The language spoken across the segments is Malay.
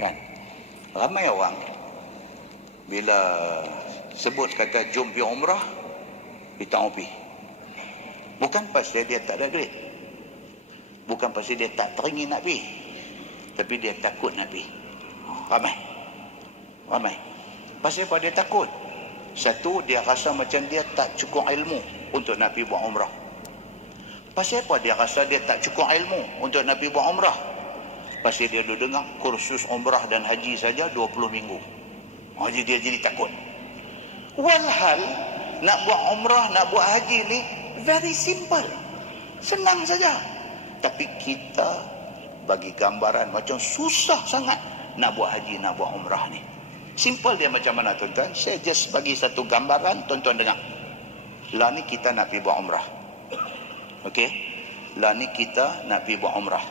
Kan? Ramai orang bila sebut kata jom pergi umrah, dia tak mau pergi. Bukan pasal dia tak ada duit, bukan pasal dia tak teringin nak pergi, tapi dia takut nak pergi. Ramai. Pasal apa dia takut? Satu, dia rasa macam dia tak cukup ilmu untuk nak pergi buat umrah. Pasal apa dia rasa dia tak cukup ilmu untuk nak pergi buat umrah? Pasal dia duduk dengar kursus umrah dan haji saja 20 minggu. Jadi dia jadi takut. Walhal nak buat umrah, nak buat haji ni very simple, senang saja. Tapi kita bagi gambaran macam susah sangat nak buat haji, nak buat umrah ni. Simple dia macam mana tuan-tuan? Saya just bagi satu gambaran, tuan-tuan dengar. Lah ni kita nak pergi buat umrah. Okey? Lah ni kita nak pergi buat umrah.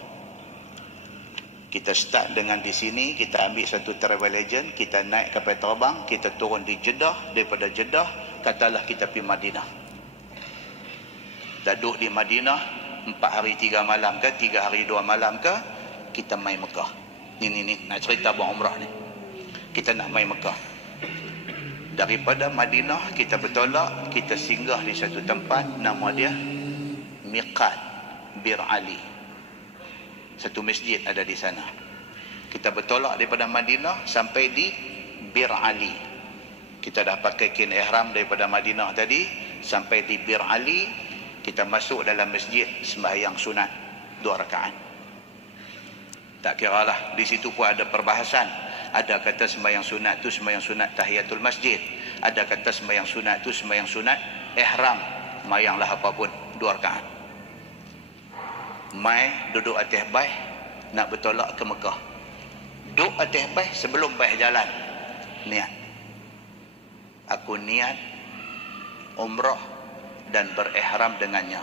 Kita start dengan di sini, kita ambil satu travel agent, kita naik kapal terbang, kita turun di Jeddah, daripada Jeddah katalah kita pergi Madinah. Duduk di Madinah 4 hari 3 malam ke, 3 hari 2 malam ke, kita mai Mekah. Ni nak cerita buat umrah ni. Kita nak mai Mekah. Daripada Madinah kita bertolak, kita singgah di satu tempat nama dia Miqat Bir Ali. Satu masjid ada di sana. Kita bertolak daripada Madinah sampai di Bir Ali. Kita dah pakai kain ihram daripada Madinah tadi sampai di Bir Ali. Kita masuk dalam masjid sembahyang sunat 2 rakaat. Tak kiralah, di situ pun ada perbahasan. Ada kata sembahyang sunat tu sembahyang sunat tahiyatul masjid. Ada kata sembahyang sunat tu sembahyang sunat ihram. Mayanglah apapun 2 rakaat. Mai duduk atas baih nak bertolak ke Mekah. Duduk atas baih, sebelum baih jalan niat, aku niat umrah dan berihram dengannya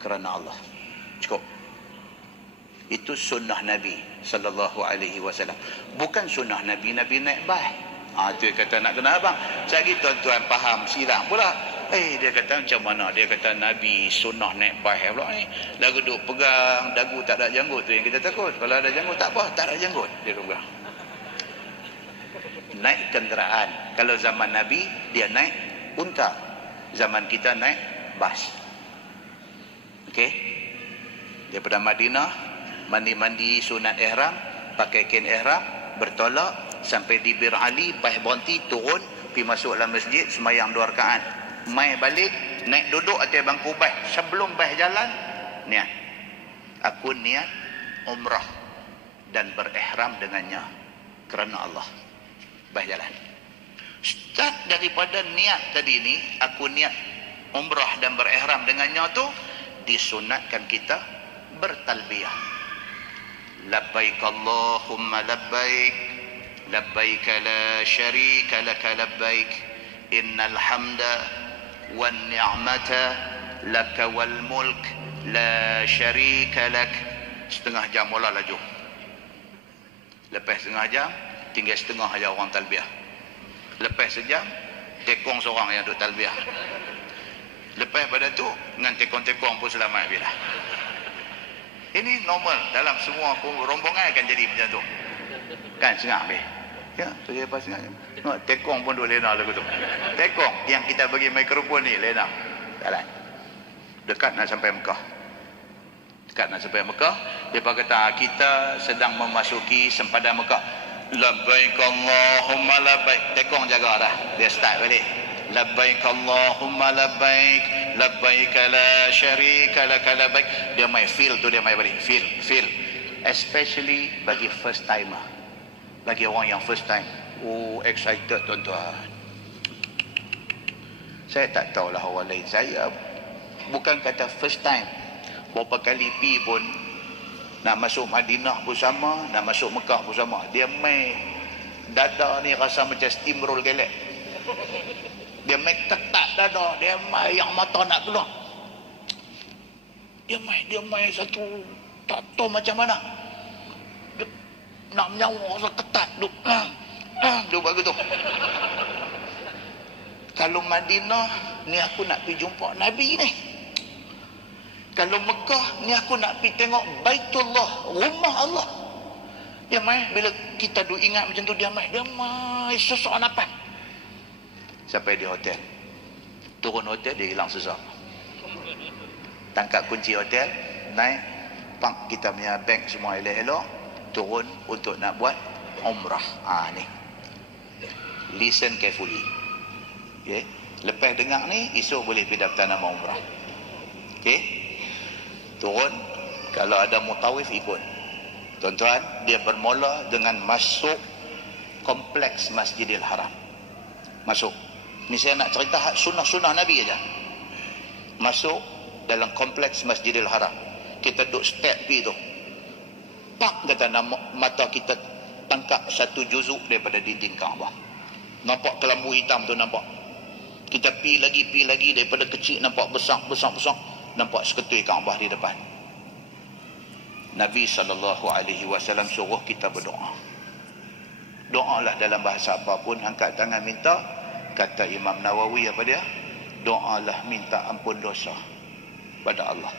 kerana Allah. Cukup. Itu sunnah Nabi sallallahu alaihi wasallam. Bukan sunnah Nabi naik baih. Itu kata nak kena abang. Saya tuan-tuan faham silang pula. Dia kata macam mana? Dia kata Nabi sunnah naik baih pula ni. Lagu duk pegang dagu tak ada janggut tu yang kita takut. Kalau ada janggut tak apa, tak ada janggut. Dia pegang. Naik kenderaan. Kalau zaman Nabi dia naik unta. Zaman kita naik bas. Okey. Daripada Madinah mandi-mandi sunat ihram, pakai kain ihram, bertolak sampai di Bir Ali, baih berhenti, turun, pergi masuk dalam masjid, sembahyang 2 rakaat. Mai balik, naik duduk atas bangku baih. Sebelum baih jalan, niat. Aku niat umrah dan berihram dengannya kerana Allah. Baih jalan. Start daripada niat tadi ni, aku niat umrah dan berihram dengannya tu, disunatkan kita bertalbiyah. Labbaik Allahumma labbaik, labbaik la syarika laka labbaik, innal hamda wan ni'mata laka wal mulk la syarika lak. Setengah jam mula laju. Lepas setengah jam, tinggal setengah aja orang talbiyah. Lepas sejam, tekong seorang yang duduk talbiyah. Lepas pada tu, dengan tekong-tekong pun selamat bila. Ini normal dalam semua rombongan akan jadi macam tu. Kan sengah habis. Ya, tu dia pas sengah. Tekong pun duk lena lagu tu. Tekong yang kita bagi mikrofon ni lena. Jalan. Dekat nak sampai Mekah. Dekat nak sampai Mekah, depa kata kita sedang memasuki sempadan Mekah. Labbaik Allahumma labbaik. Tekong jaga dah. Dia start balik. Labbaik Allahumma labbaik, labbaik la syarika laka labbaik. Dia mai feel tu, dia mai balik feel especially bagi first timer, bagi orang yang first time. Excited tuan-tuan. Saya tak tahulah orang lain, saya bukan kata first time, berapa kali pi pun, nak masuk Madinah pun sama, nak masuk Mekah pun sama. Dia mai dada ni rasa macam steamroll gelek. Dia main ketat dada, dia main yang mata nak keluar. Dia main satu, tak tahu macam mana. Dia nak menyawa rasa ketat. Dia buat gitu. Kalau Madinah, ni aku nak pergi jumpa Nabi ni. Kalau Mekah, ni aku nak pergi tengok Baitullah, rumah Allah. Dia mai, bila kita duk ingat macam tu, dia mai sesak napas. Sampai di hotel. Turun hotel, dia hilang sesak. Tangkap kunci hotel, naik, park kita punya bank semua elok-elok, turun untuk nak buat umrah. Ni. Listen carefully. Okay. Lepas dengar ni, esok boleh pergi daftar nama umrah. Okay. Turun, kalau ada mutawif ikut. Tuan-tuan, dia bermula dengan masuk kompleks Masjidil Haram. Masuk. Ni saya nak cerita sunnah-sunnah Nabi aja. Masuk dalam kompleks Masjidil Haram. Kita duduk step pergi tu. Pak kata mata kita tangkap satu juzuk daripada dinding Kaabah. Nampak kelambu hitam tu nampak. Kita pergi lagi daripada kecil nampak besar. Nampak seketui Kaabah di depan. Nabi SAW suruh kita berdoa. Doalah dalam bahasa apapun, angkat tangan minta. Kata Imam Nawawi apa dia? Doalah minta ampun dosa pada Allah.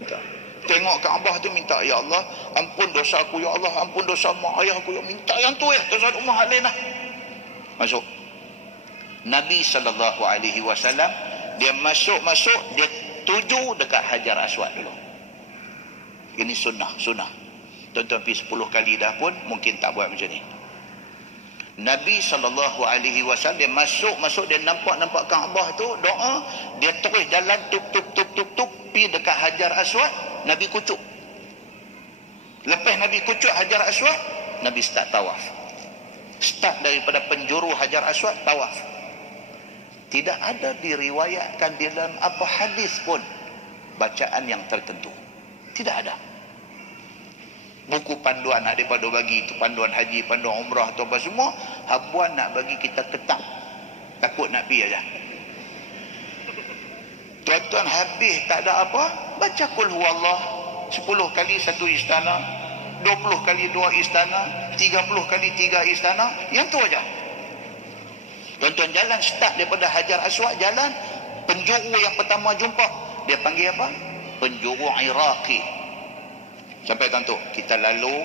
Minta. Tengok Kaabah tu minta, ya Allah, ampun dosa aku, ya Allah, ampun dosa mak ayah aku, ya minta yang tu ya, dosa rumah lain lah. Masuk. Nabi SAW dia masuk, dia tuju dekat Hajar Aswad dulu. Ini sunnah. Tuan-tuan pergi 10 kali dah pun mungkin tak buat macam ni. Nabi SAW dia masuk, dia nampak Kaabah tu, doa, dia terus jalan tuk pergi dekat Hajar Aswad, Nabi kucuk. Lepas Nabi kucuk Hajar Aswad, Nabi start tawaf. Start daripada penjuru Hajar Aswad, tawaf. Tidak ada diriwayatkan di dalam apa hadis pun bacaan yang tertentu. Tidak ada. Buku panduan nak daripada bagi itu, panduan haji, panduan umrah atau apa semua, habuan nak bagi kita ketak. Takut nak pergi aja. Tuan-tuan habis tak ada apa, baca Qul Huwallah 10 kali satu istana, 20 kali 2 istana, 30 kali 3 istana, yang tu aja. Tuan-tuan jalan start daripada Hajar Aswad, jalan penjuru yang pertama jumpa, dia panggil apa? Penjuru Iraqi. Sampai tentu kita lalu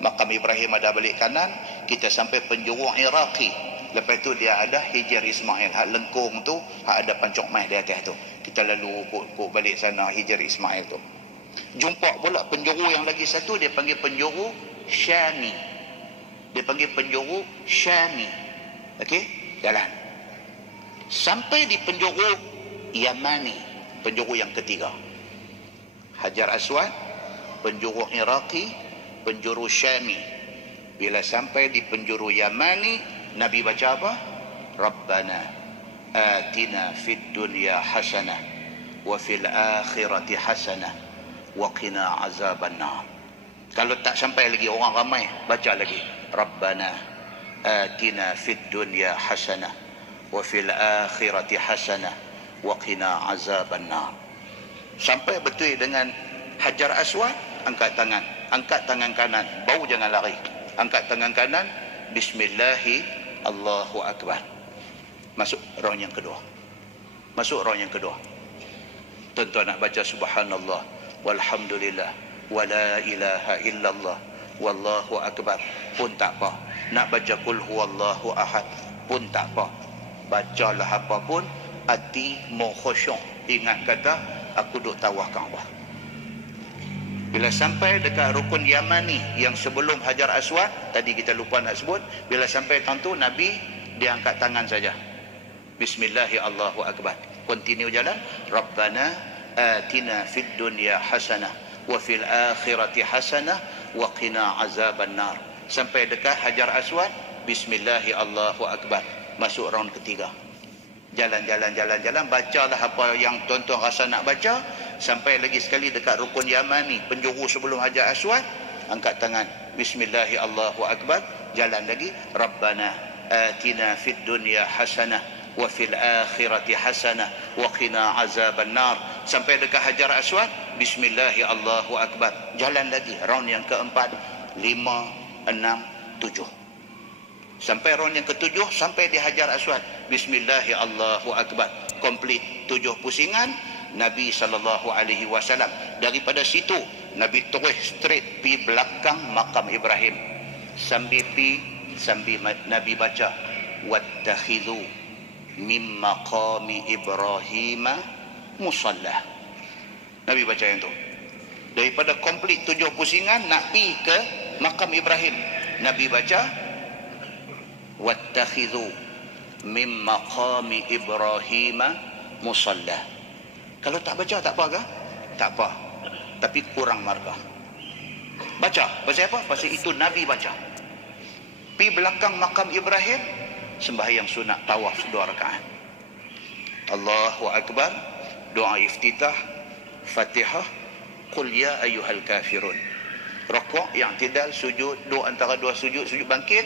makam Ibrahim ada balik kanan, kita sampai penjuru Iraqi. Lepas tu dia ada Hijr Ismail, hak lengkung tu, hak ada pancok mai di atas tu. Kita lalu kok balik sana Hijr Ismail tu. Jumpa pula penjuru yang lagi satu, dia panggil penjuru Syami. Dia panggil penjuru Syami. Okey, jalan. Sampai di penjuru Yamani, penjuru yang ketiga. Hajar Aswad, penjuru Iraqi, penjuru Syami. Bila sampai di penjuru Yamani, Nabi baca apa? Rabbana atina fid dunya hasanah wa fil akhirati hasanah wa qina azaban nar. Kalau tak sampai lagi orang ramai, baca lagi Rabbana atina fid dunya hasanah wa fil akhirati hasanah wa qina azaban nar. Sampai betul dengan Hajar Aswad, angkat tangan kanan, bau jangan lari. Angkat tangan kanan, bismillahi Allahu Akbar. Masuk round yang kedua. Tuan-tuan nak baca subhanallah walhamdulillah wala ilaha illallah wallahu akbar pun tak apa. Nak baca qul huwallahu ahad pun tak apa. Bacalah apa pun, hati mau khusyuk. Ingat kata aku duk tawaf Kaabah. Bila sampai dekat rukun Yamani yang sebelum Hajar Aswad, tadi kita lupa nak sebut, bila sampai tentu Nabi dia angkat tangan saja. Bismillahi Allahu Akbar. Continue jalan. Rabbana atina fid dunya hasanah wa fil akhirati hasanah wa qina azaban nar. Sampai dekat Hajar Aswad, Bismillahi Allahu Akbar. Masuk round ketiga. Jalan. Bacalah apa yang tuan-tuan rasa nak baca. Sampai lagi sekali dekat rukun Yamani, penjuru sebelum Hajar Aswad, angkat tangan. Bismillahi Allahu Akbar. Jalan lagi. Rabbana atina fid dunya hasanah wa fil akhirati hasanah wa qina azaban nar. Sampai dekat Hajar Aswad, Bismillahi Allahu Akbar. Jalan lagi. Round yang keempat, 5, 6, 7. Sampai round yang ketujuh, sampai di Hajar Aswad, Bismillahi Allahu Akbar. Komplit 7 pusingan. Nabi SAW daripada situ Nabi terus straight pi belakang makam Ibrahim. Sambil Nabi baca wattakhidhu min maqami Ibrahim musalla. Nabi baca yang tu. Daripada komplit 7 pusingan nak pi ke makam Ibrahim, Nabi baca wattakhidhu min maqami Ibrahim musalla. Kalau tak baca tak apa ke? Tak apa. Tapi kurang markah. Baca. Pasal apa? Pasal itu Nabi baca. Pi belakang makam Ibrahim, sembahyang sunat tawaf 2 rakaat. Allahu Akbar, doa iftitah, Fatihah, Qul ya ayyuhal kafirun. Rukuk, yang tidal, sujud, doa antara 2 sujud, sujud bangkit,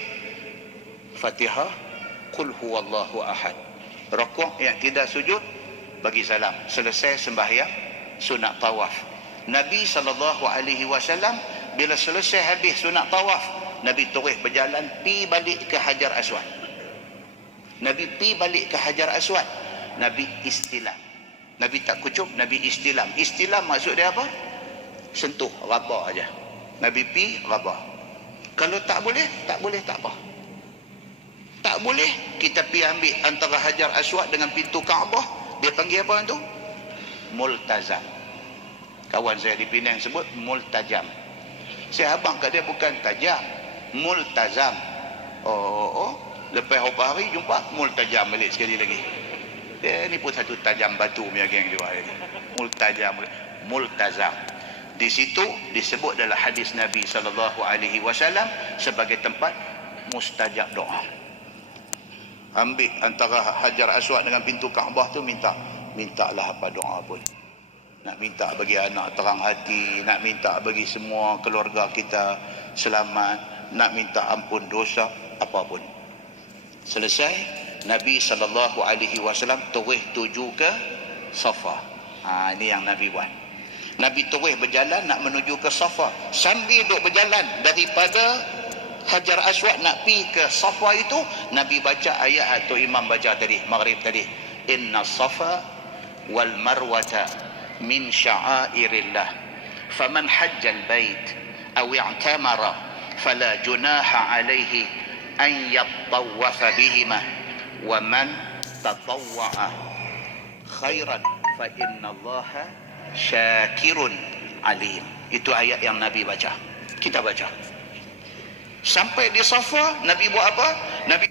Fatihah, Qul huwallahu ahad. Rukuk, yang tidal, sujud, bagi salam. Selesai sembahyang sunat tawaf. Nabi SAW bila selesai habis sunat tawaf, Nabi terus berjalan pi balik ke Hajar Aswad. Nabi pi balik ke Hajar Aswad. Nabi istilam. Nabi tak kucup, Nabi istilam. Istilam maksud dia apa? Sentuh, rabah aja. Nabi pi rabah. Kalau tak boleh, tak apa. Tak boleh, kita pi ambil antara Hajar Aswad dengan pintu Kaabah. Dia panggil apa tu? Multazam. Kawan saya di Penang sebut multajam. Saya abang kat dia bukan tajam, multazam. Lepas beberapa hari jumpa multajam balik sekali lagi. Dia ni pun satu tajam batu punya geng juga ni. Multajam, multazam. Di situ disebut dalam hadis Nabi SAW sebagai tempat mustajab doa. Ambil antara Hajar Aswad dengan pintu Kaabah tu, mintalah apa doa pun. Nak minta bagi anak terang hati, nak minta bagi semua keluarga kita selamat, nak minta ampun dosa, apapun. Selesai, Nabi SAW terus tuju ke Safa. Ini yang Nabi buat. Nabi terus berjalan nak menuju ke Safa. Sambil duk berjalan daripada Hajar Aswad nak pi ke Safa itu, Nabi baca ayat atau imam baca tadi, maghrib tadi. Inna Safa wal Marwata min sya'airillah. Faman hajjal bait aw i'tamara fala junaha alaihi an yattawwafa bihima wa man tatawwa'a khairan fa innallaha syakirun alim. Itu ayat yang Nabi baca. Kita baca. Sampai di Safa, Nabi buat apa? Nabi